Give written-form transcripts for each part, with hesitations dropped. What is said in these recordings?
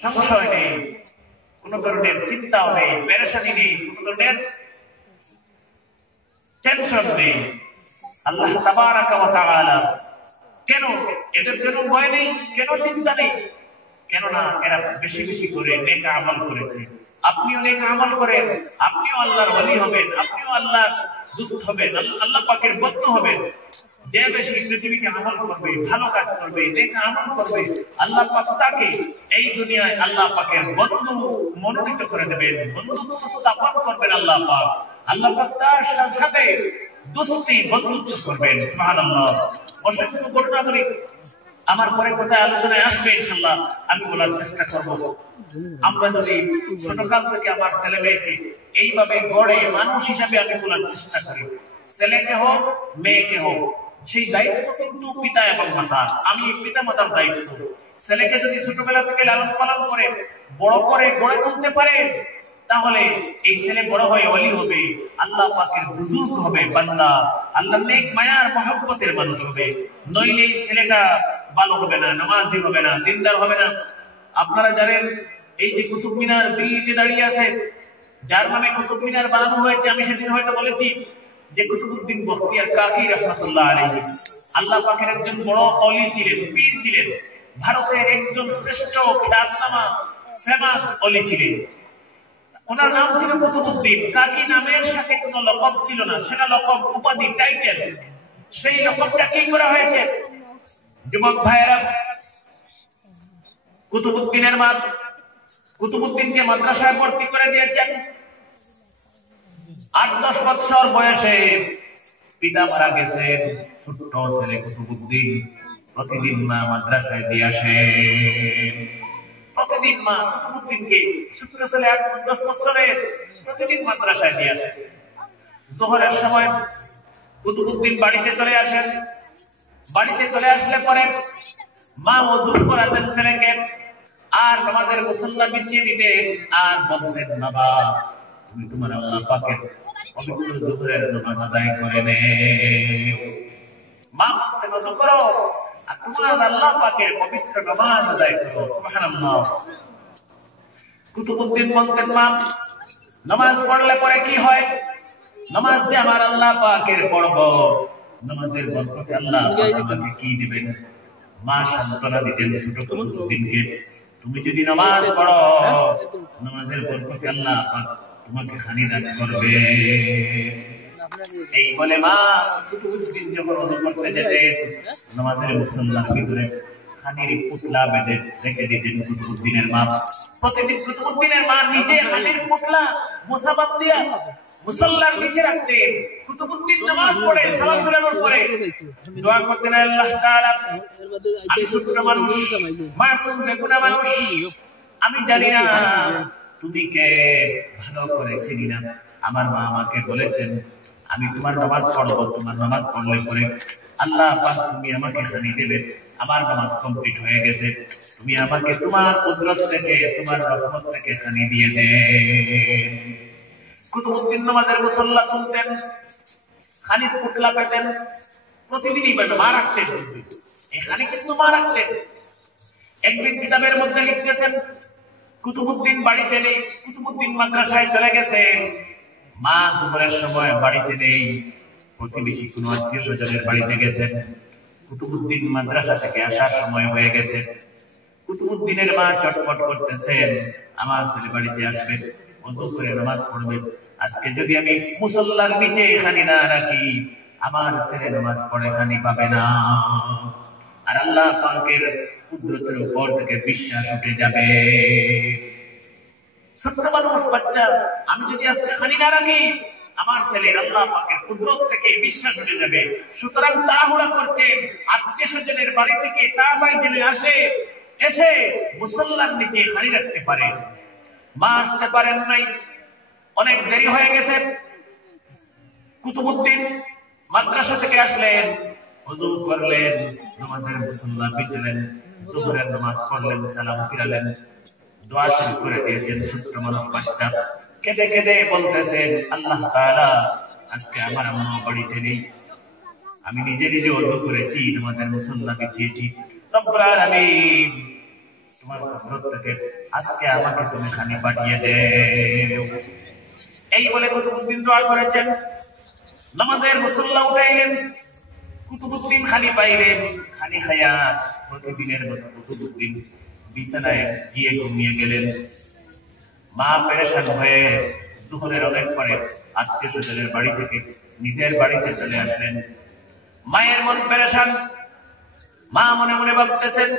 সংশয় নেই, কোন ধরনের চিন্তাও নেই, পেরেশানি নেই, কোন ধরনের টেনশন নেই। আল্লাহ তাবারাকা ওয়া তাআলা কেন এদের জন্য ভয় নেই, কেন চিন্তা নেই? কেননা এরা বেশি বেশি করে নেক আমল করেছে। আপনিও নেক আমল করেন, আপনিও আল্লাহর ওলি হবেন, আপনিও আল্লাহর দূত হবেন, আল্লাহ পাকের বন্ধু হবেন। যে বেশি পৃথিবীতে আমল করবে, ভালো কাজ করবে, নেক আমল করবে, আল্লাহ পাক তাকে এই দুনিয়ায় আল্লাহ পাকের বন্ধু মনোনীত করে দেবেন, বন্ধুত্ব স্থাপন করবেন আল্লাহ পাক। আল্লাহ পাক তার সাথে দোস্তি বন্ধুত্ব করবেন। সুবহানাল্লাহ। অসংখ্য ঘটনা বলি, আমার পরে কোথায় আলোচনায় আসবে ইনশাআল্লাহ, আমি বলার চেষ্টা করব। আমরা যদি ছোটকাল থেকে আমার ছেলে মেয়েকে এইভাবে গড়ে মানুষ হিসাবে আমি বলার চেষ্টা করি, ছেলেকে হোক মেয়েকে হোক, সেই দায়িত্ব কিন্তু পিতা এবং মাতা। আমি পিতা মাতার দায়িত্ব। ছেলেকে যদি ছোটবেলা থেকে লালন পালন করে বড় করে গড়ে তুলতে পারে, তাহলে এই ছেলে বড় হয়ে ওলি হবে, আল্লাহ পাকের বুজুর্গ হবে, বান্দা, আল্লাহ নেক মায়ার মহব্বতের মানুষ হবে। নইলে এই ছেলেটা ভালো হবে না, নামাজি হবে না, দিনদার হবে না। আপনারা জানেন এই যে কুতুব মিনার দিল্লিতে দাঁড়িয়ে আছে, যার নামে কুতুব মিনার বানানো হয়েছে, আমি সেদিন হয়তো বলেছি যে কুতুবউদ্দিন বখতিয়ার কাকি রাহমাতুল্লাহ আলাইহি আল্লাহ পাকের একজন বড় ওলি ছিলেন, পীর ছিলেন, ভারতের একজন শ্রেষ্ঠ খ্যাতনামা ফেমাস ওলি ছিলেন। ওনার নাম ছিল কুতুবউদ্দিন। কাকি নামের সাথে কোনো লকব ছিল না, সেটা লকব, উপাধি, টাইটেল। সেই লকবটা কি করা হয়েছে? যুবক ভাইয়েরা, কুতুবউদ্দিনের মা কুতুবউদ্দিনকে মাদ্রাসায় ভর্তি করে দিয়েছেন। 8-10 বছর বয়সে পিতা মারা গেছেন। ছোট্ট ছেলে কুতুবউদ্দিন প্রতিদিন মা মাদ্রাসায় দিয়ে আসেন। প্রতিদিন মা কুতুবউদ্দিনকে, ছোট্ট ছেলে 8-10 বছরের, প্রতিদিন মাদ্রাসায় দিয়ে আসেন। যোহরের সময় কুতুবউদ্দিন বাড়িতে চলে আসেন। বাড়িতে চলে আসলে পরে মা ওযু করাতেন ছেলেকে, আর নামাজের মুসল্লা বিছিয়ে দিতেন, আর বলতেন, বাবা তুমি তোমার আল্লাহ পাকের পবিত্র যোহরের নামাজ আদায় করে নেও। মা বলতেন, ওযু করো আর তোমার আল্লাহ পাকের পবিত্র নামাজ আদায় করো। সুবহানাল্লাহ। কুতুবউদ্দিন বলতেন, মা নামাজ পড়লে পরে কি হয়? নামাজ যে আমার আল্লাহ পাকের পড়ব, নামাজের বরকতে আল্লাহ আমাকে কি দিবেন? মা সান্ত্বনা দিতেন ছোট কুতুবউদ্দিনকে, তুমি যদি নামাজ পড়ো, নামাজের বরকতে আল্লাহ পাক তোমাকে খানি দান করবে। এই বলে মা কুতুবউদ্দিন যখন ওযু করতে যেতেন, নামাজের মুসল্লার ভিতরে খানির পুতলা বেঁধে রেখে দিতেন কুতুবউদ্দিনের মা। প্রতিদিন কুতুবউদ্দিনের মা নিজে খানির পুতলা মুসাবাত দিয়া মুসল্লার নিচে রাখতেন। কুতুবউদ্দিন নামাজ পড়ে সালাম ফেরানোর পরে দোয়া করতেন, আল্লাহ তাআলা, আমি ছোট মানুষ, মাসুম বেগুনা মানুষ, আমি জানি না তুমি কে, ভালো করে চিনি না। আমার মা আমাকে বলেছেন আমি তোমার নামাজ পড়বো, তোমার নামাজ পড়লে পরে আল্লাহ পাক তুমি আমাকে খানি দেবে। আমার নামাজ কমপ্লিট হয়ে গেছে, তুমি আমাকে তোমার কুদরত থেকে, তোমার রহমত থেকে খানি দিয়ে দে। কুতুবউদ্দিন নামাজের মুসল্লা তুলতেন, খানির পুতলা পেতেন, প্রতিদিনই মা রাখতেন। এই খানি কিন্তু মা রাখতেন। একদিন কিতাবের মধ্যে লিখতেছেন, কুতুবউদ্দিন বাড়িতে নেই, কুতুবউদ্দিন মাদ্রাসায় চলে গেছেন। মা দুপুরের সময় বাড়িতে নেই, প্রতিবেশী কোন আত্মীয় স্বজনের বাড়িতে গেছেন। কুতুবউদ্দিন মাদ্রাসা থেকে আসার সময় হয়ে গেছে। কুতুবউদ্দিনের মা চটপট করতেছেন, আমার ছেলে বাড়িতে আসবে, ওযু করে নামাজ পড়বে। আজকে যদি আমি মুসল্লার নিচে খানি না রাখি, আমার ছেলে নামাজ পড়ে খানি পাবে না, আর আল্লাহ পাকের কুদরতের উপর থেকে বিশ্বাস উঠে যাবে। ছোট্ট মানুষ, বাচ্চা, আমি যদি আজকে খানি না রাখি, আমার ছেলের আল্লাহ পাকের কুদরত থেকে বিশ্বাস উঠে যাবে। সুতরাং তাড়াহুড়া করছেন, আত্মীয় স্বজনের বাড়ি থেকে তাড়াতাড়ি জেনে আসে, এসে মুসল্লার নিচে খানি রাখতে পারে। মা আসতে পারেন নাই, অনেক দেরি হয়ে গেছে। কুতুবউদ্দিন মাদ্রাসা থেকে আসলেন, ওযু করলেন, নামাজের মুসল্লা বিছালেন, যোহরের নামাজ পড়লেন, সালাম ফিরালেন, দোয়া শুরু করে দিয়েছেন। ছোট্ট মানুষ বাচ্চা কেঁদে কেঁদে বলতেছেন, আল্লাহ তাআলা, আজকে আমার আম্মা বাড়িতে নেই, আমি নিজে নিজে ওযু করেছি, নামাজের মুসল্লা বিছিয়েছি, রব্বুল আলামিন তোমার কুদরত থেকে আজকে আমাকে তুমি খানি পাঠিয়ে দেও। এই বলে কুতুবউদ্দিন দোয়া করেছেন। নামাজের মুসল্লা উঠাইলেন, কুতুবউদ্দিন খানি পাইলেন, খানি খায়া প্রতিদিনের মতো কুতুবউদ্দিন বিছানায় গিয়ে ঘুমিয়ে গেলেন। মা পেরেশান হয়ে দুপুরের অনেক পরে আত্মীয় স্বজনের বাড়ি থেকে নিজের বাড়িতে চলে আসলেন। মায়ের মন পেরেশান। মা মনে মনে ভাবতেছেন,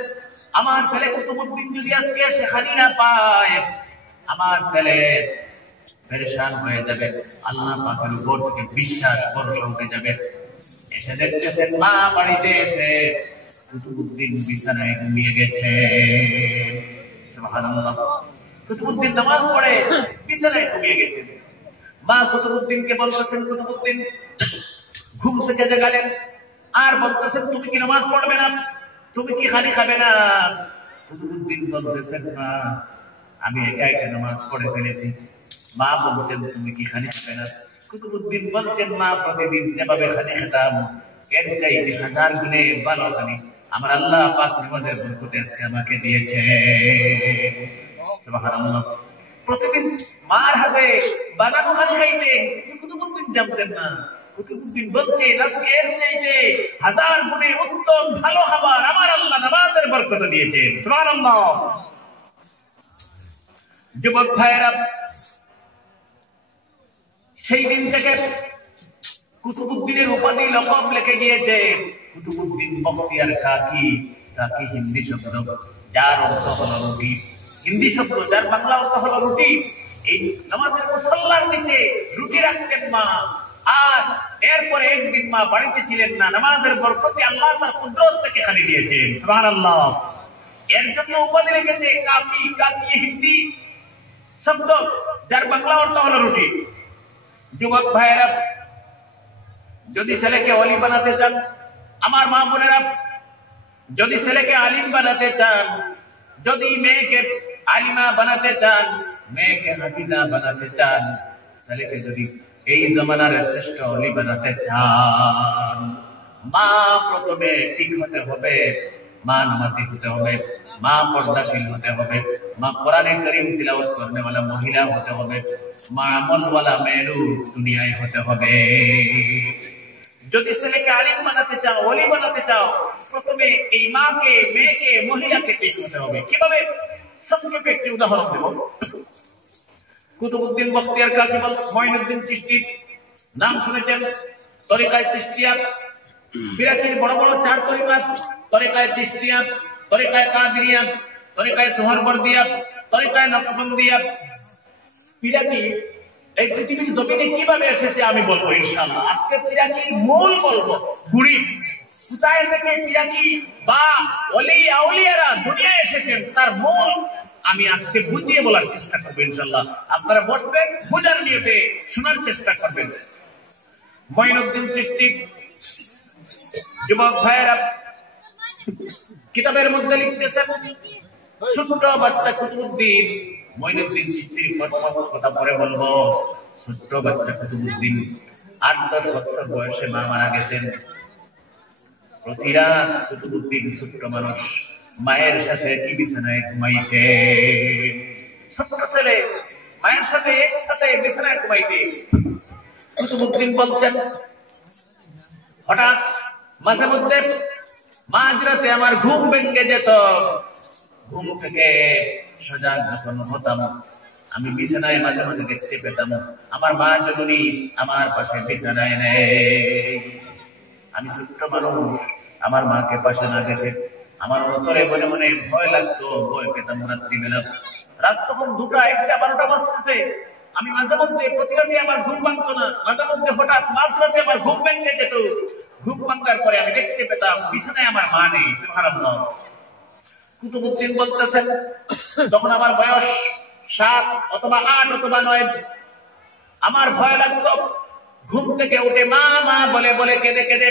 আমার ছেলে কুতুবউদ্দিন যদি আজকে সেখানে না পায়, আমার ছেলে পেরেশান হয়ে যাবে, আল্লাহ পাকের উপর থেকে বিশ্বাস ভরসা উঠে যাবে। এসে দেখতেছেন মা বাড়িতে এসে কুতুবউদ্দিন বিছানায় ঘুমিয়ে গেছে। সুবহানাল্লাহ। কুতুবউদ্দিন নামাজ পড়ে বিছানায় ঘুমিয়ে গেছে। মা কুতুবউদ্দিনকে বলতেছেন, কুতুবউদ্দিন ঘুম থেকে জাগালেন আর বলতেছেন, তুমি কি নামাজ পড়বে না? তুমি কি খালি খাবে না? কুতুবউদ্দিন বলতেছেন, মা আমি একা একা নামাজ পড়ে ফেলেছি। মা বলছেন, তুমি কি খালি খাবে না? কুতুবউদ্দিন বলছেন, মা প্রতিদিন যেভাবে খালি খেতাম এর চাইতে 1000 গুণে ভালো খালি আমার আল্লাহ পাক নামাজের বরকতে আজকে আমাকে দিয়েছে। সুবহানাল্লাহ। প্রতিদিন মার হাতে বানানো খালি খাইতেন, কুতুবউদ্দিন জানতেন না। কুতুবউদ্দিন বলছেন, আজকে এর চাইতে 1000 গুণে উত্তম ভালো খাবার আমার আল্লাহ নামাজের বরকতে দিয়েছেন। সুবহানাল্লাহ। যুবক ভাইরা, সেই দিন থেকে কুতুবউদ্দিনের উপাধি লকব লেগে গিয়েছে কুতুবউদ্দিন বখতিয়ার কাকি। কাকি হিন্দি শব্দ, যার অর্থ হলো রুটি। হিন্দি শব্দ যার বাংলা অর্থ হলো রুটি। এই নামাজের মুসল্লার নিচে রুটি রাখতেন মা। আর এরপরে একদিন মা বাড়িতে ছিলেন না, নামাজের বরকতে আল্লাহ তার কুদরত থেকে খালি দিয়েছেন। সুবহানাল্লাহ। এর জন্য উপাধি লেগেছে কাকি। কাকি হিন্দি শব্দ যার বাংলা অর্থ হলো রুটি। যুবক ভাইয়েরা, যদি ছেলেকে অলি বানাতে চান, আমার মা বোনেরা, যদি ছেলেকে আলিম বানাতে চান, যদি মেয়েকে আলিমা বানাতে চান, মেয়েকে হাফিজা বানাতে চান, ছেলেকে যদি এই জমানার শ্রেষ্ঠ অলি বানাতে চান, মা প্রথমে ঠিক হতে হবে, মা নামাজি হতে হবে, মা পর্দাশীল হতে হবে, মা কোরআনে কারীম তিলাওয়াত করনেওয়ালা মহিলা হতে হবে, মা আমলওয়ালা মেয়েরু দুনিয়ায় হতে হবে। যদি ছেলেকে আলিম বানাতে চাও, ওলি বানাতে চাও, প্রথমে এই মাকে, মেয়েকে, মহিলাকে ঠিক হতে হবে। কিভাবে? সংক্ষেপে একটি উদাহরণ দেব। কুতুবউদ্দিন বখতিয়ার কাকি মঈনুদ্দিন চিশতি নাম শুনেছেন। তরিকায়ে চিশতিয়া, বিরাকির বড় বড় 4 তরিকা, তরিকায়ে চিশতিয়া, তরিকায়ে কাদেরিয়া, তরিকায়ে সোহরবর্দিয়া, তরিকায়ে নকশবন্দিয়া। বিরাকি এই পৃথিবীর জমিনে কিভাবে এসেছে আমি বলবো ইনশাআল্লাহ। আজকে পিরাকির মূল বলবো, গুড়ি কোথায় থেকে পিরাকি বা ওলি আউলিয়ারা দুনিয়ায় এসেছেন তার মূল আমি আজকে বুঝিয়ে বলার চেষ্টা করবো ইনশাআল্লাহ। আপনারা বসবেন, বোঝার নিয়তে শোনার চেষ্টা করবেন। মঈনুদ্দিন চিশতি, যুবক ভাইয়েরা, কিতাবের মধ্যে লিখতেছেন, ছোট্ট বাচ্চা কুতুবউদ্দিন, মঈনুদ্দিন চিশতির কথা পরে বলবো। ছোট্ট বাচ্চা কুতুবউদ্দিন 8-10 বছর বয়সে মা মারা গেছেন। প্রতি রাত কুতুবউদ্দিন ছোট্ট মানুষ মায়ের সাথে কি বিছানায় ঘুমাইতে, ছোট্ট ছেলে মায়ের সাথে একসাথে বিছানায় ঘুমাইতে। কুতুবউদ্দিন বলছেন, হঠাৎ মাঝে মধ্যে মাঝরাতে আমার ঘুম ভেঙে যেত। ঘুম থেকে সজাগ যখন হতাম, আমি বিছানায় মাঝে মাঝে দেখতে পেতাম আমার মা জননী আমার পাশে বিছানায় নেই। আমি ছোট্ট মানুষ, আমার মাকে পাশে না দেখে আমার অন্তরে মনে মনে ভয় লাগতো, ভয় পেতাম। রাত্রিবেলা, রাত তখন 2টা, 1টা, 12টা বাজতেছে। আমি মাঝে মধ্যে প্রতি রাতে আমার ঘুম ভাঙতো না, মাঝে মধ্যে হঠাৎ মাঝরাতে আমার ঘুম ভেঙে যেত। ঘুম ভাঙার পরে আমি দেখতে পেতাম বিছানায় আমার মা নেই। সুবহানাল্লাহ। কুতুবউদ্দিন বলতেছেন, তখন আমার বয়স 7 অথবা 8 অথবা 9। আমার ভয় লাগতো। ঘুম থেকে উঠে মা মা বলে বলে কেঁদে কেঁদে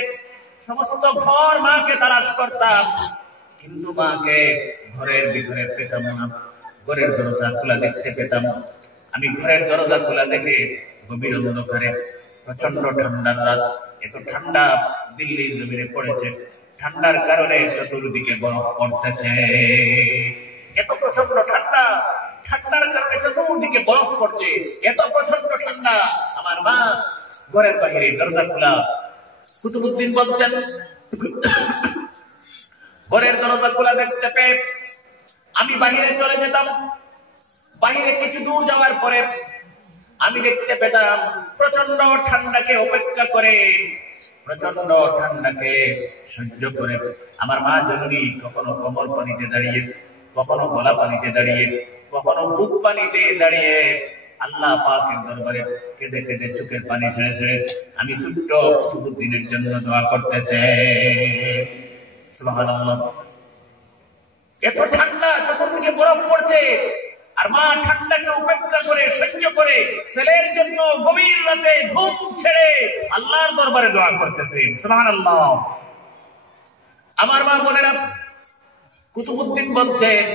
সমস্ত ঘর মাকে তালাশ করতাম, কিন্তু মাকে ঘরের ভিতরে পেতাম না। ঘরের দরজা খোলা দেখতে পেতাম। আমি ঘরের দরজা খোলা দেখে গভীর অন্ধকারে, প্রচন্ড ঠান্ডার রাত, এত ঠান্ডা দিল্লির জমিনে পড়েছে, ঠান্ডার কারণে চতুর্দিকে বরফ পড়তেছে। এত প্রচন্ড ঠান্ডা, ঠান্ডার কারণে চতুর্দিকে বরফ পড়ছে, এত প্রচন্ড ঠান্ডা। আমার মা ঘরের বাহিরে দরজা খোলা। কুতুবউদ্দিন বলছেন, ঘরের দরজা খোলা দেখতে পেয়ে আমি বাহিরে চলে যেতাম। বাহিরে কিছু দূর যাওয়ার পরে আমি দেখতে পেতাম প্রচন্ড ঠান্ডাকে উপেক্ষা করে, প্রচন্ড ঠান্ডাকে সহ্য করে আমার মা জননী কখনো কোমর পানিতে দাঁড়িয়ে, কখনো গলা পানিতে দাঁড়িয়ে, কখনো বুক পানিতে দাঁড়িয়ে আল্লাহ পাকের দরবারে কেঁদে কেঁদে চোখের পানি ছেড়ে ছেড়ে আমি ছোট্ট কুতুবউদ্দিনের জন্য দোয়া করতেছে। সুবহানাল্লাহ। এত ঠান্ডা, চতুর্দিকে বরফ পড়ছে, আর মা ঠান্ডাকে উপেক্ষা করে সহ্য করে ছেলের জন্য গভীর রাতে ঘুম ছেড়ে আল্লাহর দরবারে দোয়া করতেছেন। সুবহানাল্লাহ। আমার মা বোনেরা, কুতুবউদ্দিন বলছেন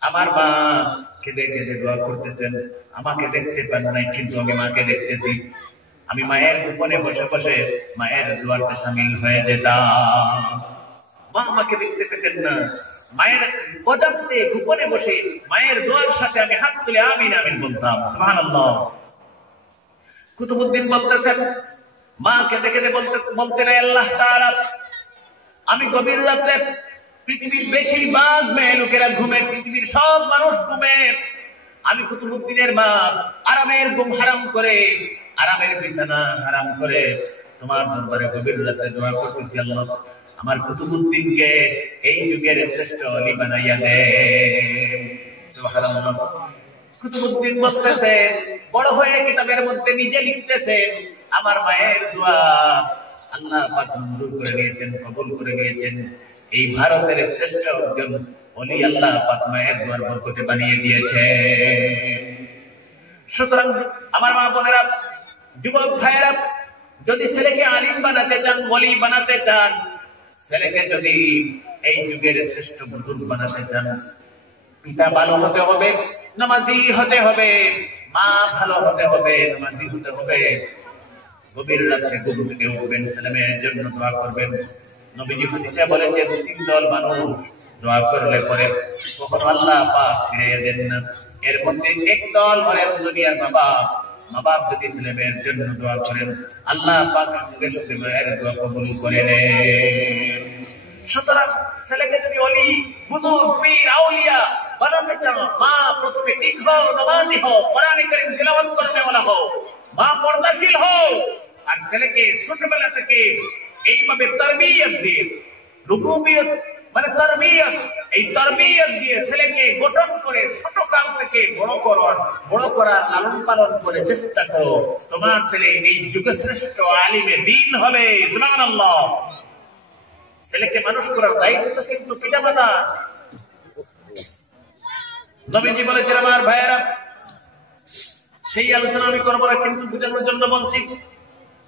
আমার মা কেঁদে কেঁদে দোয়া করতেছেন। আমাকে দেখতে পান নাই, কিন্তু আমি মাকে দেখতেছি। আমি মায়ের গোপনে বসে বসে মায়ের দোয়াতে শামিল হয়ে যেতাম। মা আমাকে দেখতে পেতেন না, মায়ের কদমে গোপনে বসে মায়ের দোয়ার সাথে আমি হাত তুলে আমিন আমিন বলতাম। সুবহানাল্লাহ। কুতুবউদ্দিন বলতেছেন মা কেঁদে কেঁদে বলতেন, আল্লাহ তাআলা, আমি গভীর রাতে পৃথিবীর বেশিরভাগ মেয়ে লোকেরা ঘুমে, পৃথিবীর সব মানুষ ঘুমে, আমি কুতুবউদ্দিনের মা আরামের ঘুম হারাম করে, আরামের বিছানা হারাম করে তোমার দরবারে গভীর রাতে দোয়া করতেছি। আল্লাহ, আমার কুতুবউদ্দিনকে এই যুগের শ্রেষ্ঠ ওলি বানাইয়া দে। সুবহানাল্লাহ। কুতুবউদ্দিন বলতেছেন, বড় হয়ে কিতাবের মধ্যে নিজে লিখতেছেন আমার মায়ের দোয়া আল্লাহ পাক মঞ্জুর করে নিয়েছেন, কবুল করে নিয়েছেন। এই ভারতের শ্রেষ্ঠ একজন ওলি আল্লাহ পাক মায়ের দোয়ার বরকতে বানিয়ে দিয়েছে। সুতরাং আমার মা বোনেরা, যুবক ভাইয়েরা, যদি ছেলেকে আলিম বানাতে চান, ওলি বানাতে চান, ছেলেকে যদি এই যুগের শ্রেষ্ঠ বুজুর্গ বানাতে চান, পিতা ভালো হতে হবে, নামাজি হতে হবে, মা ভালো হতে হবে, নামাজি হতে হবে। গভীর রাতে ঘুম থেকে উঠবেন, ছেলেমেয়ের জন্য দোয়া করবেন। নবীজি হাদিসে বলেছেন, তিন দল মানুষ দোয়া করলে পরে কখনো আল্লাহ পাক ফিরিয়ে দেন না। এর মধ্যে এক দল হলেন দুনিয়ার মা বাপ। মা বাপ যদি ছেলেমেয়ের জন্য দোয়া করেন, আল্লাহ পাক সঙ্গে সঙ্গে মায়ের দোয়া কবুল করে নেন। সুতরাং ছেলেকে যদি ওলি, বুজুর্গ, পীর, আউলিয়া বানাতে চান, মা প্রথমে ঠিক হও, নামাজি হও, কোরআন কারীম তিলাওয়াত করতে ওয়ালা হও, মা পর্দাশীল হও। আর ছেলেকে ছোটবেলা থেকে এইভাবে তারবিয়ত দিয়ে, রুবুবিয়ত মানে তারবিয়ত, এই তারবিয়ত দিয়ে ছেলেকে গঠন করে ছোট কাল থেকে বড় করার লালন পালন করে চেষ্টা করো, তোমার ছেলে এই যুগে শ্রেষ্ঠ আলিমে দ্বীন হবে। সুবহানাল্লাহ। ছেলেকে মানুষ করার দায়িত্ব কিন্তু পিতামাতা। নবীজি বলেছেন, আমার ভাইয়েরা, সেই আলোচনা আমি করবো না, কিন্তু বুঝানোর জন্য বলছি।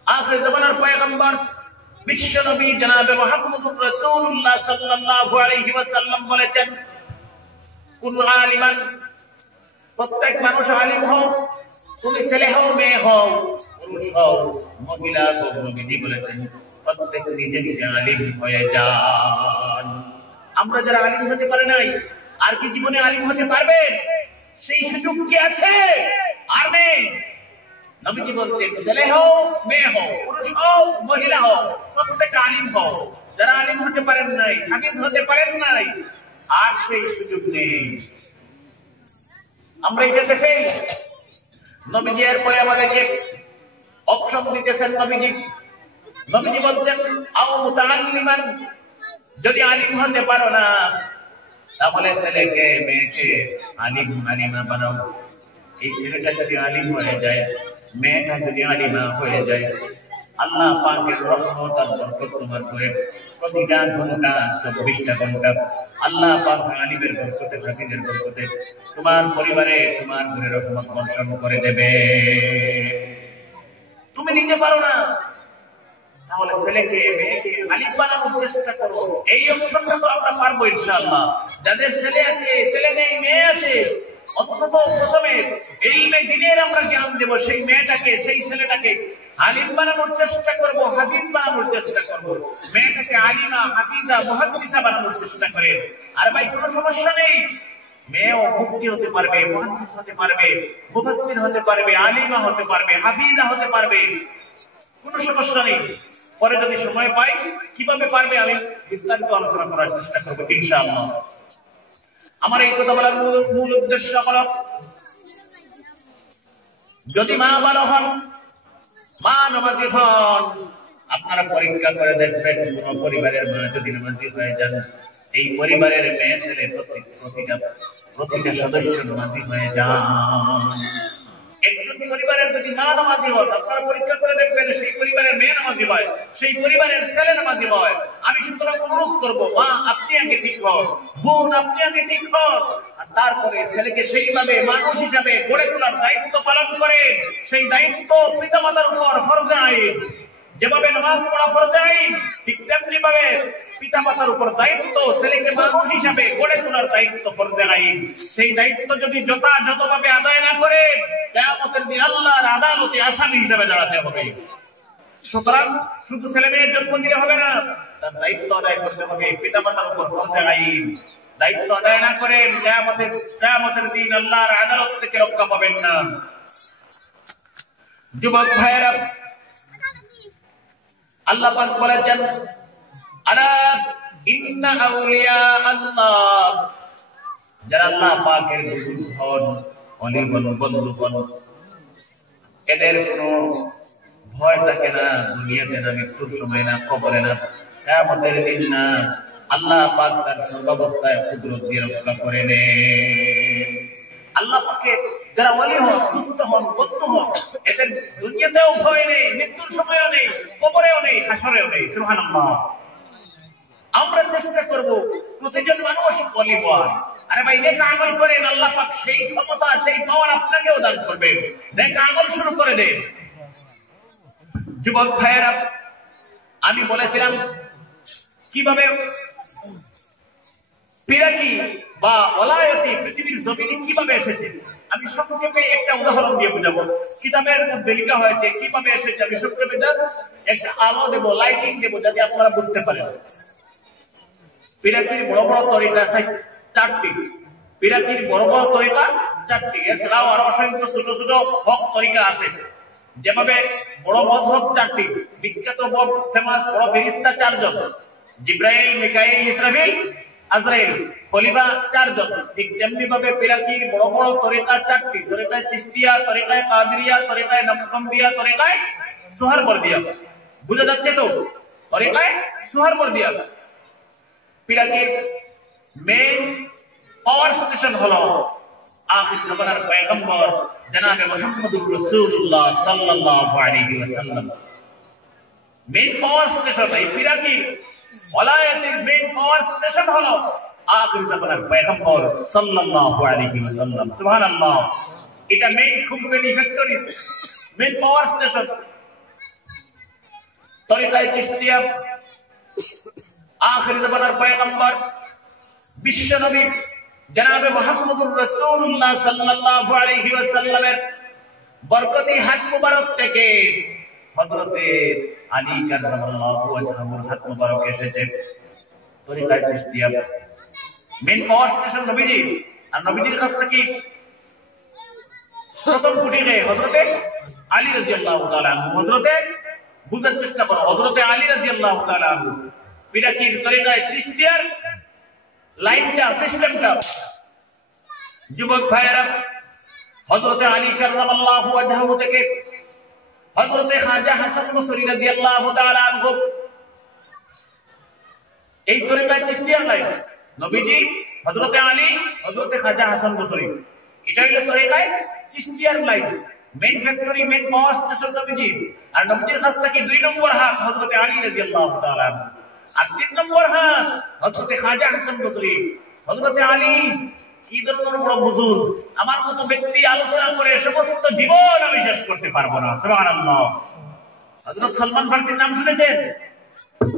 আখির জামানার পয়গম্বর বিশ্ব নবী জনাবে মুহাম্মদুর রাসূলুল্লাহ সাল্লাল্লাহু আলাইহি ওয়াসাল্লাম বলেছেন, কুন আলিমান, প্রত্যেক মানুষ আলিম হও, তুমি ছেলে হও, মেয়ে হও, পুরুষ হও, মহিলা হও। নবীজি বলেছেন প্রত্যেক নিজে নিজে আলিম হয়ে যান। আমরা যারা আলিম হতে পারে নাই, আর কি জীবনে আলিম হতে পারবেন? সেই সুযোগ কি আছে? আর নেই। নবীজি বলছেন, ছেলে হও, মেয়ে হও, পুরুষ হও, মহিলা হও, প্রত্যেক আলিম হও। যারা আলিম হতে পারেন নাই, হাফিজ হতে পারেন নাই, আর সেই সুযোগ নেই। আমরা এটা দেখে নবীজি এরপরে আমাদেরকে অপশন দিতেছেন। নবীজি বলছেন, আও মুতাআল্লিমান, যদি আলিম হতে পারো না, তাহলে ছেলেকে মেয়েকে আলিম আলিমা বানাও। এই ছেলেটা যদি আলিম হয়ে যায়, মেয়েটা যদি আলিমা হয়ে যায়, আল্লাহ পাকের রহমত আর বরকত তোমার করে প্রতিটা ঘন্টা 24টা ঘন্টা আল্লাহ পাক আলিমের বরকতে, হাফিজের বরকতে তোমার পরিবারে, তোমার ঘরে রহমত বর্ষণ করে দেবে। তুমি নিতে পারো না, তাহলে ছেলেকে মেয়েকে আলিম বানানোর চেষ্টা করো। এই অপশনটা তো আমরা পারবো ইনশাআল্লাহ। যাদের ছেলে আছে, ছেলে নেই, মেয়ে আছে, অন্তত প্রথমে ইলমে দ্বীনের আমরা জ্ঞান দেব। সেই মেয়েটাকে, সেই ছেলেটাকে আলিম বানানোর চেষ্টা করব, হাফিজ বানানোর চেষ্টা করব। মেয়েটাকে আলিমা, হাফিজা, মুহাদ্দিসা বানানোর চেষ্টা করে। আর ভাই কোনো সমস্যা নেই, মেয়েও মুফতি হতে পারবে, মুহাদ্দিস হতে পারবে, মুফাসসির হতে পারবে, আলিমা হতে পারবে, হাফিজা হতে পারবে, কোনো সমস্যা নেই। পরে যদি সময় পাই কিভাবে পারবে আমি বিস্তারিত আলোচনা করার চেষ্টা করবো ইনশাআল্লাহ। আমার এই কথা বলার মূল উদ্দেশ্য হলো, যদি মা ভালো হন, মা নামাজি হন, আপনারা পরীক্ষা করে দেখবেন কোন পরিবারের মা যদি নামাজি হয়ে যান, এই পরিবারের মেয়ে ছেলে প্রতিটা সদস্য নামাজি হয়ে যান। একজন পরিবারের যদি মা নামাজি হয়, আপনারা পরীক্ষা করে দেখবেন সেই পরিবারের মেয়ে নামাজি হয়, সেই পরিবারের ছেলে নামাজি হয়। আমি সুতরাং অনুরোধ করবো, মা আপনি আগে ঠিক হন, বোন আপনি আগে ঠিক হন, আর তারপরে ছেলেকে সেইভাবে মানুষ হিসাবে গড়ে তোলার দায়িত্ব পালন করে। সেই দায়িত্ব পিতামাতার উপর ফরজে আইন। যেভাবে নামাজ পড়া ফরজে আইন, ঠিক তেমনি ভাবে পিতামাতার উপর দায়িত্ব ছেলেকে মানুষ হিসাবে গড়ে তোলার দায়িত্ব ফরজে আইন। সেই দায়িত্ব যদি যথাযথভাবে আদায় না করে, কিয়ামতের দিন আল্লাহর আদালতে আসামি হিসেবে দাঁড়াতে হবে। সুতরাং শুধু ছেলে মেয়ের জন্ম দিলে হবে না, তার দায়িত্ব আদায় করতে হবে। পিতামাতার উপর ফরজে আইন। দায়িত্ব আদায় না করে কিয়ামতের দিন আল্লাহর আদালত থেকে রক্ষা পাবেন না। যুবক ভাইয়েরা, আল্লাহ পাক বলেছেন, আলা ইন্না আউলিয়া আল্লাহ, যারা আল্লাহ পাকের বুজুর্গ হন, ওলি হন, বন্ধু হন, এদের কোনো ভয় থাকে না দুনিয়াতে, না মৃত্যুর সময়, না কবরে, না কিয়ামতের দিন, না। আল্লাহ পাক তার সর্বাবস্থায় কুদরত দিয়ে রক্ষা করে নেন। আল্লাহ পাকে যারা ওলি হন, সুস্থ হন, বন্ধু হন, এদের দুনিয়াতেও ভয় নেই, মৃত্যুর সময়ও নেই, কবরেও নেই, হাসরেও নেই। সুবহানাল্লাহ। আমরা চেষ্টা করব প্রতিজন মানুষ ওলি হওয়ার। আরে ভাই, নেক আমল করেন, আল্লাহ পাক সেই ক্ষমতা, সেই পাওয়ার আপনাকেও দান করবেন। নেক আমল শুরু করে দেন। যুবক ভাইয়েরা, আমি বলেছিলাম কিভাবে পিরাকি বা ওলায়তি পৃথিবীর জমিনে কিভাবে এসেছে। আমি সংক্ষেপে একটা উদাহরণ দিয়ে বুঝাবো। কিতাবের মধ্যে লেখা হয়েছে কিভাবে এসেছে। আমি সংক্ষেপে একটা আলো দেব, লাইটিং দেব, যাতে আপনারা বুঝতে পারেন। পিরাকির বড় বড় তরিকা চারটি। পিরাকির বড় বড় তরিকা চারটি। এছাড়াও আরো অসংখ্য ছোট ছোট হক তরিকা আছে। যেভাবে বড় মজহব চারটি, বিখ্যাত বড় ফেমাস বড় ফেরেশতা চারজন, জিব্রাইল, মিকাইল, ইসরাফিল, আজরাইল, খলিফা চারজন। ঠিক তেমনি ভাবে পিরাকির বড় বড় তরিকা চারটি। তরিকায় চিশতিয়া, তরিকায় কাদরিয়া, তরিকায় নকশবন্দিয়া, তরিকায় সুহরবর্দিয়া। বুঝা যাচ্ছে তো? তরিকায় সুহরবর্দিয়া। পিরাকির মেইন পাওয়ার স্টেশন হলো আখির জামানার পয়গম্বর জনাবে মুহাম্মদুর রাসূলুল্লাহ সাল্লাল্লাহু আলাইহি ওয়াসাল্লাম। মেইন পাওয়ার স্টেশন এই পিরাকির ওলায়াতের মেইন পাওয়ার স্টেশন হলো আখির জামানার পয়গম্বর সাল্লাল্লাহু আলাইহি ওয়াসাল্লাম। সুবহানাল্লাহ। এটা main company factory, main power station. তরিকায়ে চিশতিয়া আখির জামানার পয়গম্বর বিশ্ব নবী জনাবে মুহাম্মদুর রাসূলুল্লাহ সাল্লাল্লাহু আলাইহি ওয়াসাল্লামের বরকতি হাত মুবারক থেকে হযরতে আলী কাররামাল্লাহু ওয়াজহুর হাত মুবারক এসেছে। তরিকায়ে চিশতিয়া মেইন পাওয়ার স্টেশন নবীজি। আর নবীজির কাছ থেকে প্রথম ফুটি নেয় হযরতে আলী রাদিয়াল্লাহু তাআলা আনহু। হযরতে বুঝার চেষ্টা করো, হযরতে আলী রাদিয়াল্লাহু তাআলা আনহু। পিরাকির তরিকায়ে চিশতিয়ার লাইনটা, সিস্টেমটা, যুবক ভাইয়েরা, হযরতে আলী কাররামাল্লাহু ওয়াজহু থেকে হযরতে খাজা হাসান বসরি রাদিয়াল্লাহু তাআলা আনহু, এই তরিকায়ে চিশতিয়ার লাইন। নবীজি, হযরতে আলী, হযরতে খাজা হাসান বসরি, এটা হলো তরিকায়ে চিশতিয়ার line. Main factory, main power station নবীজি। আর নবীজির কাছ থেকে 2 নম্বর হাত হযরতে আলী রাদিয়াল্লাহু তাআলা আনহু। আর 3 নম্বর হাত হযরতে খাজা হাসান বসরি। হযরতে আলী কি ধরনের বড় বুজুর্গ, আমার মতো ব্যক্তি আলোচনা করে সমস্ত জীবন আমি শেষ করতে পারবো না। সুবহানাল্লাহ। হযরত সালমান ফারসির নাম শুনেছেন?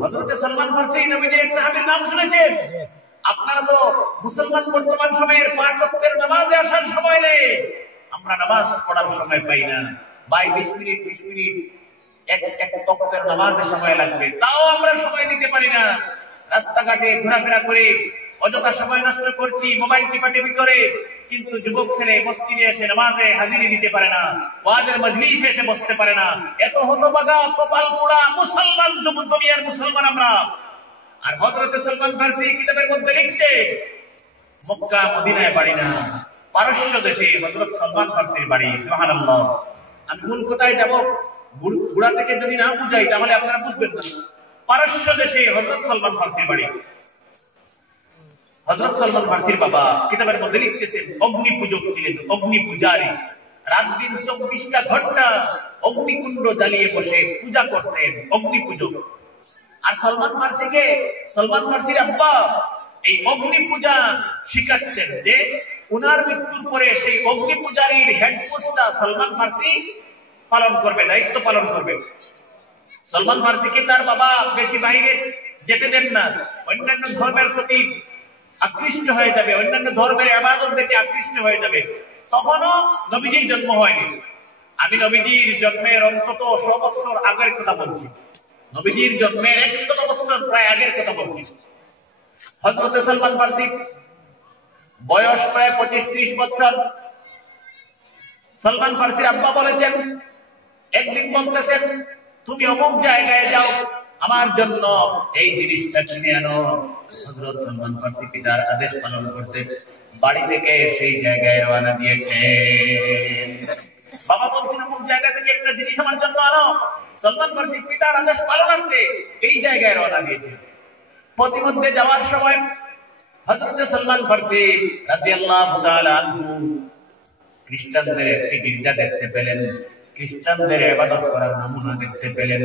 হযরতে সালমান ফারসি নবীজির এক সাহাবীর নাম শুনেছেন? আপনারা তো মুসলমান বর্তমান সময়ের 5 ওয়াক্তের নামাজে আসার সময় নেই, আমরা নামাজ পড়ার সময় পাই না। ভাই 20 মিনিট এক ওয়াক্তের নামাজে সময় লাগবে, তাও আমরা সময় দিতে পারি না। রাস্তাঘাটে ঘোরাফেরা করে অযথা সময় নষ্ট করছি মোবাইল টিপাটিপি করে, কিন্তু যুবক ছেলে মসজিদে এসে নামাজে হাজিরি দিতে পারে না, ওয়াজের মজলিসে এসে বসতে পারে না। এত হতভাগা কপাল পোড়া মুসলমান, দুনিয়ার মুসলমান আমরা। আর হযরত সালমান ফারসি কিতাবের মধ্যে লিখছে, মক্কা মদিনায় বাড়ি না, পারস্য দেশে হযরত সালমান ফারসির বাড়ি। সুবহানাল্লাহ। আমি মূল কোথায় যাব, বুড়া থেকে যদি না বুঝাই তাহলে আপনারা বুঝবেন না। পারস্য দেশে হযরত সালমান ফারসির বাড়ি। হযরত সালমান ফারসির বাবা কিতাবের মধ্যে লিখতেছেন, অগ্নি পূজক ছিলেন, অগ্নি পূজারী। রাত দিন 24টা ঘন্টা অগ্নিকুণ্ড জ্বালিয়ে বসে পূজা করতেন, অগ্নি পূজক। আর সালমান ফারসির আব্বা এই অগ্নি পূজা শিখাচ্ছেন, যে উনার মৃত্যুর পরে সেই অগ্নি পূজারীর হেড পোস্টটা সালমান ফারসি পালন করবে, দায়িত্ব পালন করবে। সালমান ফারসিকে তার বাবা বেশি বাইরে যেতে দেন না, অন্যান্য ধর্মের প্রতি আকৃষ্ট হয়ে যাবে, অন্যান্য ধর্মের ইবাদত দেখে আকৃষ্ট হয়ে যাবে। তখনও নবীজির জন্ম হয়নি। আমি নবীজির জন্মের অন্তত 100 বছর আগের কথা বলছি, নবীজির জন্মের 100 বছর প্রায় আগের কথা বলছি। হযরত সালমান ফারসি বয়স প্রায় 25-30 বছর। সালমান ফারসির আব্বা বলেছেন, একদিন বলতেছেন, তুমি অমুক জায়গায় যাও, আমার জন্য এই জিনিসটা কিনে আনো। হযরত সালমান ফারসি পিতার আদেশ পালন করতে বাড়ি থেকে সেই জায়গায় রওনা দিয়েছেন। বাবা বলছেন, অমুক জায়গা থেকে একটা জিনিস আমার জন্য আনো। সালমান ফারসি পিতার আদেশ পালনার্থে এই জায়গায় রওনা দিয়েছেন। পথিমধ্যে যাওয়ার সময় হযরত সালমান ফারসি রাদিয়াল্লাহু তাআলা আনহু খ্রিস্টানদের একটি গির্জা দেখতে পেলেন, খ্রিস্টানদের ইবাদত করার নমুনা দেখতে পেলেন।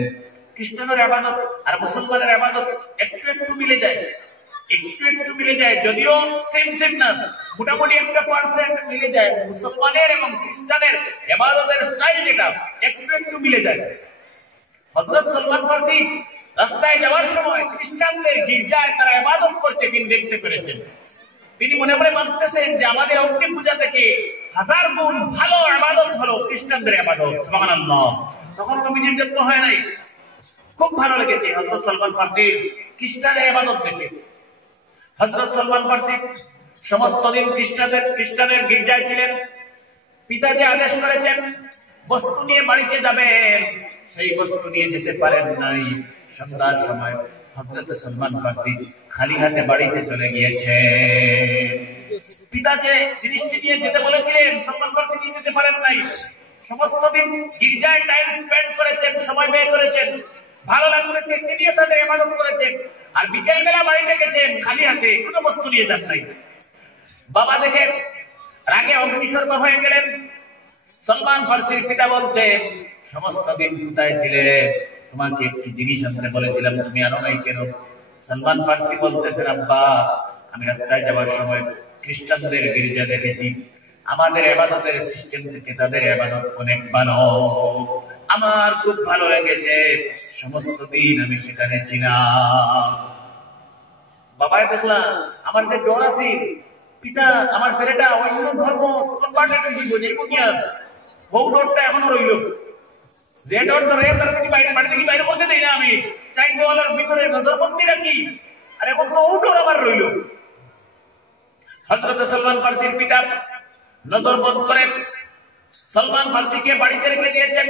খ্রিস্টানের ইবাদত আর মুসলমানের ইবাদত একটু একটু মিলে যায়, যদিও সেম না, মোটামুটি একটা পার্সেন্ট মিলে যায়। মুসলমানের এবং খ্রিস্টানের ইবাদতের স্টাইল যেটা একটু মিলে যায়। হযরত সালমান ফারসি রাস্তায় যাওয়ার সময় খ্রিস্টানদের গির্জায় তারা ইবাদত করছে তিনি দেখতে পেরেছেন। তিনি মনে মনে ভাবতেছেন যে আমাদের অগ্নি পূজা থেকে 1000 গুণ ভালো ইবাদত হলো খ্রিস্টানদের ইবাদত। সুবহানাল্লাহ। তখন নবীজির জন্ম হয় নাই। খুব ভালো লেগেছে হযরত সালমান ফারসির খ্রিস্টানের ইবাদত দেখে। হযরত সালমান ফারসি সমস্ত দিন খ্রিস্টানের গির্জায় ছিলেন। পিতা যে আদেশ করেছেন বস্তু নিয়ে বাড়িতে যাবেন, সেই বস্তু নিয়ে যেতে পারেন নাই। সন্ধ্যার সময় হযরত সালমান ফারসি খালি হাতে বাড়িতে চলে গিয়েছে। পিতা যে জিনিসটি নিয়ে যেতে বলেছিলেন সালমান ফারসি নিয়ে যেতে পারেন নাই। সমস্ত দিন গির্জায় টাইম স্পেন্ড করেছেন, সময় ব্যয় করেছেন, ভালো লাগছে, তিনি তাদের ইবাদত করেছেন। আর বিকেল বেলা বাড়িতে গেছেন খালি হাতে, কোনো বস্তু নিয়ে যান নাই। বাবা দেখে রাগে অগ্নিশর্মা হয়ে গেলেন। সালমান ফারসির পিতা বলছেন, সমস্ত দিন কোথায় ছিলে? তোমাকে একটি জিনিস আনতে বলেছিলাম, তুমি আনো নাই কেন? সালমান ফারসি বলতেছেন, আব্বা আমি রাস্তায় যাওয়ার সময় খ্রিস্টানদের গির্জা দেখেছি, আমাদের ইবাদতের সিস্টেম থেকে তাদের ইবাদত অনেক ভালো, আমার খুব ভালো লেগেছে, সমস্ত দিন আমি সেখানে ছিলাম। বাবাই দেখলাম আমার যে ডর আছে, পিতা আমার ছেলেটা অন্য ধর্ম কনভার্টেড হয়ে যাবে, বহু ডরটা এখনো রইল। যে ডর ধরে তার থেকে বাড়ি থেকে বাইরে করতে দেই না, আমি চাই দেওয়ালের ভিতরে নজরবন্দি রাখি, আর এখন তো ও ডর আমার রইল। হযরত সালমান ফারসির পিতা নজরবন্দ করে সালমান ফারসিকে বাড়িতে রেখে দিয়েছেন,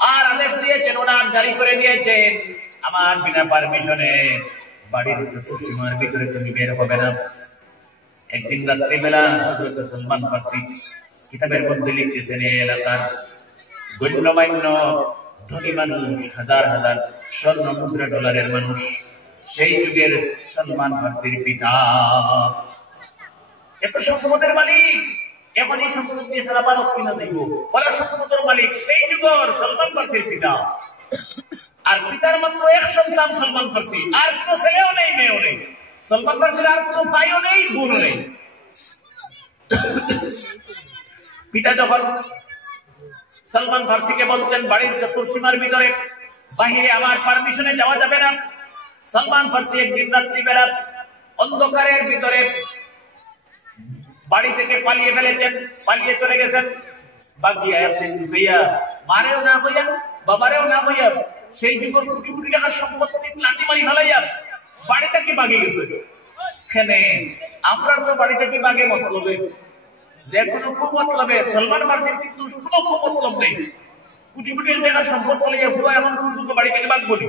আর আদেশ দিয়েছেন, অর্ডার জারি করে দিয়েছেন, আমার বিনা পারমিশনে বাড়ির চতুর্সীমার ভিতরে তুমি বের হবে না। একদিন রাত্রিবেলা হযরত সালমান ফারসি কিতাবের মধ্যে লিখতেছেন, এই এলাকার গণ্যমান্য ধনী মানুষ, হাজার হাজার স্বর্ণ মুদ্রা ডলারের মানুষ, সেই যুগের সালমান ফারসির পিতা এত সম্পদের মালিক, এখন এই সম্পদ দিয়ে সারা ভারত কিনা দেব, বলা সম্পদের মালিক সেই যুগের সালমান ফারসির পিতা। আর পিতার মাত্র এক সন্তান সালমান ফারসি, আর কোন ছেলেও নেই, মেয়েও নেই। সালমান ফারসির আর কোন ভাইও নেই, বোনও নেই। পিতা যখন সালমান ফারসিকে বলতেন বাড়ির চতুর্সীমার ভিতরে বাহিরে আমার পারমিশনে যাওয়া যাবে না, সালমান ফারসি একদিন রাত্রিবেলা অন্ধকারের ভিতরে বাড়ি থেকে পালিয়ে ফেলেছেন, পালিয়ে চলে গেছেন। বাগিয়া ভাইয়া মারেও না হইয়া, বাবারেও না হইয়া, সেই যুগের কোটি কোটি টাকার সম্পত্তি লাঠি মারি ফেলাইয়া বাড়িটা কি বাগিয়ে গেছে। খেলে আমরা তো বাড়ি থেকে বাগে মতলবে, যে কোনো খুব মতলবে সলমান ফার্সির কিন্তু কোনো খুব মতলব নেই। কোটি কোটি টাকা সম্পদ বলে যে পুরো এখন বাড়ি থেকে বাগ বলি